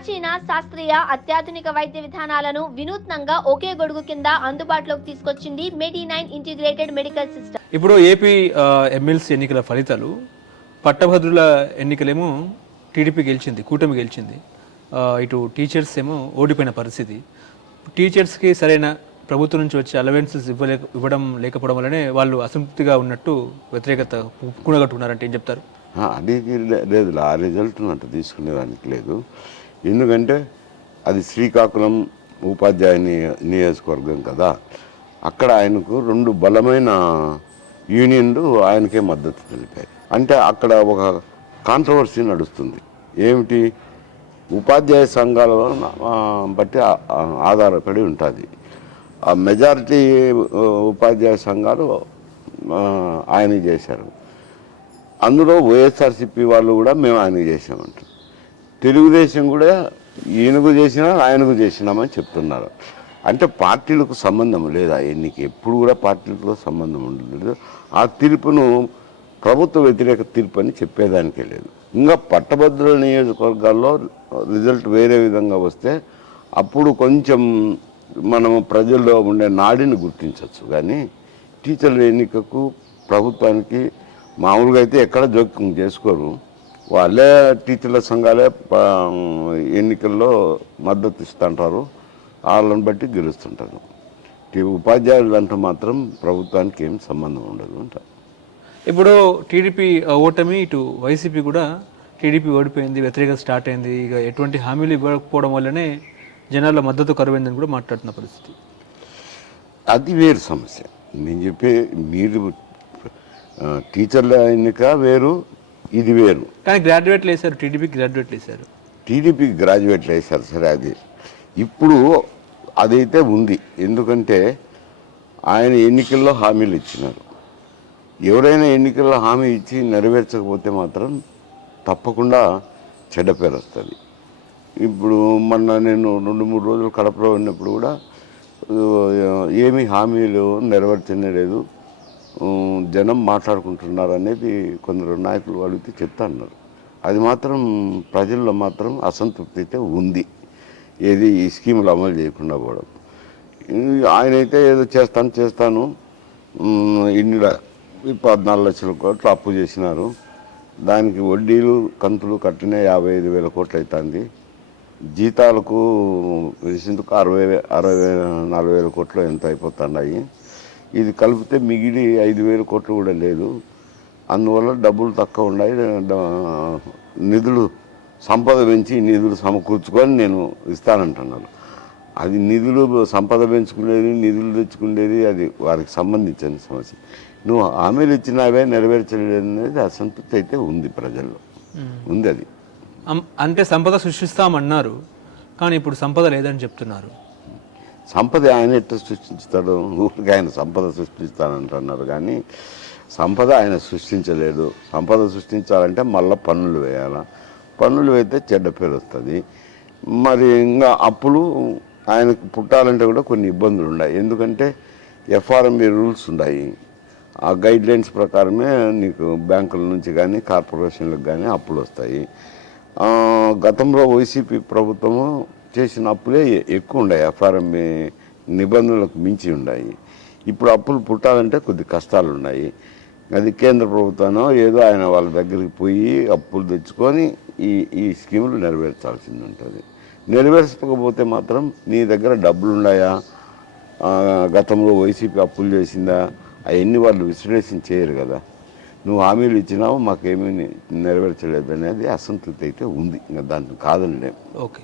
ప్రాచీన శాస్త్రీయ అత్యాధునిక వైద్య విధానాలను వినూత్నంగా ఒకే గొడుగు కింద అందుబాటులోకి తీసుకొచ్చింది medi nine integrated medical system. ఇప్పుడు ఏపీ ఎమ్మెల్సీ ఎన్నికల ఫలితాలు పట్టభద్రుల ఎన్నికలేమో టీడీపీ గెలిచింది కూటమి గెలిచింది. ఇటు టీచర్స్ ఏమో ఓడిపోయిన పరిస్థితి. టీచర్స్కి సరైన ప్రభుత్వం నుంచి వచ్చే అలవెన్సెస్ ఇవ్వలేక ఇవ్వడం లేకపోవడం వల్లనే వాళ్ళు అసంతృప్తిగా ఉన్నట్టు వ్యతిరేకత కూడగట్టుకున్నారంటే ఏం చెప్తారు? ఆ, అది లేదు ఆ రిజల్ట్ అంత తీసుకునేదానికి లేదు. ఎందుకంటే అది శ్రీకాకుళం ఉపాధ్యాయ నియోజకవర్గం కదా. అక్కడ ఆయనకు రెండు బలమైన యూనియన్లు ఆయనకే మద్దతు తెలిపాయి. అంటే అక్కడ ఒక కాంట్రవర్సీ నడుస్తుంది. ఏమిటి? ఉపాధ్యాయ సంఘాల బట్టి ఆధారపడి ఉంటుంది. ఆ మెజారిటీ ఉపాధ్యాయ సంఘాలు ఆయన చేశారు. అందులో వైఎస్ఆర్సీపీ వాళ్ళు కూడా మేము ఆయన చేసామంటారు తెలుగుదేశం కూడా ఈయనకు చేసినా ఆయనకు చేసినామని చెప్తున్నారు. అంటే పార్టీలకు సంబంధం లేదా ఎన్నిక ఎప్పుడు కూడా పార్టీలతో సంబంధం ఉండలేదు. ఆ తీర్పును ప్రభుత్వ వ్యతిరేక తీర్పు అని చెప్పేదానికే లేదు. ఇంకా పట్టభద్రుల నియోజకవర్గాల్లో రిజల్ట్ వేరే విధంగా వస్తే అప్పుడు కొంచెం మనం ప్రజల్లో ఉండే నాడిని గుర్తించవచ్చు. కానీ టీచర్ల ఎన్నికకు ప్రభుత్వానికి మామూలుగా అయితే ఎక్కడ జోక్యం చేసుకోరు. వాళ్ళే టీచర్ల సంఘాలే ఎన్నికల్లో మద్దతు ఇస్తుంటారు. వాళ్ళని బట్టి గెలుస్తుంటారు. ఈ ఉపాధ్యాయులంటే మాత్రం ప్రభుత్వానికి ఏం సంబంధం ఉండదు అంటారు ఇప్పుడు టీడీపీ ఓటమి ఇటు వైసీపీ కూడా టీడీపీ ఓడిపోయింది వ్యతిరేకత స్టార్ట్ అయింది. ఇక ఎటువంటి హామీలు ఇవ్వకపోవడం వల్లనే జనాల మద్దతు కరువైందని కూడా మాట్లాడుతున్న పరిస్థితి. అది వేరు సమస్య. నేను చెప్పే మీరు టీచర్ల ఎన్నిక వేరు ఇది వేరు. కానీ గ్రాడ్యుయేట్లు వేశారు టీడీపీ గ్రాడ్యుయేట్లు వేశారు టీడీపీ గ్రాడ్యుయేట్లు వేశారు సరే అది. ఇప్పుడు అదైతే ఉంది. ఎందుకంటే ఆయన ఎన్నికల్లో హామీలు ఇచ్చినారు. ఎవరైనా ఎన్నికల్లో హామీ ఇచ్చి నెరవేర్చకపోతే మాత్రం తప్పకుండా చెడ్డ పేరు వస్తుంది. ఇప్పుడు మొన్న నేను రెండు మూడు రోజులు కడపలో ఉన్నప్పుడు కూడా ఏమీ హామీలు నెరవేర్చనే లేదు. జనం మాట్లాడుకుంటున్నారు అనేది కొందరు నాయకులు అడిగితే చెప్తా అన్నారు అది మాత్రం ప్రజల్లో మాత్రం అసంతృప్తి అయితే ఉంది. ఏది ఈ స్కీములు అమలు చేయకుండా పోవడం. ఆయన అయితే ఏదో చేస్తాను చేస్తాను. ఇన్ని ఈ పద్నాలుగు లక్షల కోట్లు అప్పు చేసినారు. దానికి వడ్డీలు కంతులు కట్టిన యాభై ఐదు వేల కోట్లు అవుతుంది జీతాలకు వేసేందుకు అరవై అరవై నాలుగు వేల కోట్లు ఎంత అయిపోతున్నాయి ఇది కలిపితే మిగిలి ఐదు వేల కోట్లు కూడా లేదు. అందువల్ల డబ్బులు తక్కువ ఉన్నాయి. నిధులు సంపద పెంచి నిధులు సమకూర్చుకొని నేను ఇస్తానంటున్నాను. అది నిధులు సంపద పెంచుకునేది నిధులు తెచ్చుకునేది అది వారికి సంబంధించిన సమస్య. నువ్వు హామీలు ఇచ్చినావే నెరవేర్చలేదు అనేది అసంతృప్తి అయితే ఉంది ప్రజల్లో. ఉంది అది. అంటే సంపద సృష్టిస్తామన్నారు కానీ ఇప్పుడు సంపద లేదని చెప్తున్నారు. సంపద ఆయన ఎట్లా సృష్టించుతాడు? ఊరికి ఆయన సంపద సృష్టిస్తానంటున్నారు. కానీ సంపద ఆయన సృష్టించలేడు సంపద సృష్టించాలంటే మళ్ళీ పన్నులు వేయాలా. పన్నులు వేస్తే చెడ్డ పేరు వస్తుంది. మరి ఇంకా అప్పులు ఆయనకు పుట్టాలంటే కూడా కొన్ని ఇబ్బందులు ఉన్నాయి ఎందుకంటే ఎఫ్ఆర్ఎంబి రూల్స్ ఉన్నాయి ఆ గైడ్ లైన్స్ ప్రకారమే నీకు బ్యాంకుల నుంచి కానీ కార్పొరేషన్లకు కానీ అప్పులు వస్తాయి. గతంలో వైసీపీ ప్రభుత్వము చేసిన అప్పులే ఎక్కువ ఉన్నాయి ఎఫ్ఆర్ఎంబి నిబంధనలకు మించి ఉన్నాయి ఇప్పుడు అప్పులు పుట్టాలంటే కొద్ది కష్టాలు ఉన్నాయి. అది కేంద్ర ప్రభుత్వమో ఏదో ఆయన వాళ్ళ దగ్గరికి పోయి అప్పులు తెచ్చుకొని ఈ ఈ స్కీములు నెరవేర్చాల్సింది ఉంటుంది. నెరవేర్చకపోతే మాత్రం నీ దగ్గర డబ్బులు ఉన్నాయా? గతంలో వైసీపీ అప్పులు చేసిందా? అవన్నీ వాళ్ళు విశ్లేషణ చేయరు కదా. నువ్వు హామీలు ఇచ్చినావు మాకేమీ నెరవేర్చలేదు అనేది అసంతృప్తి అయితే ఉంది. ఇంకా దాంట్లో కాదండి ఓకే.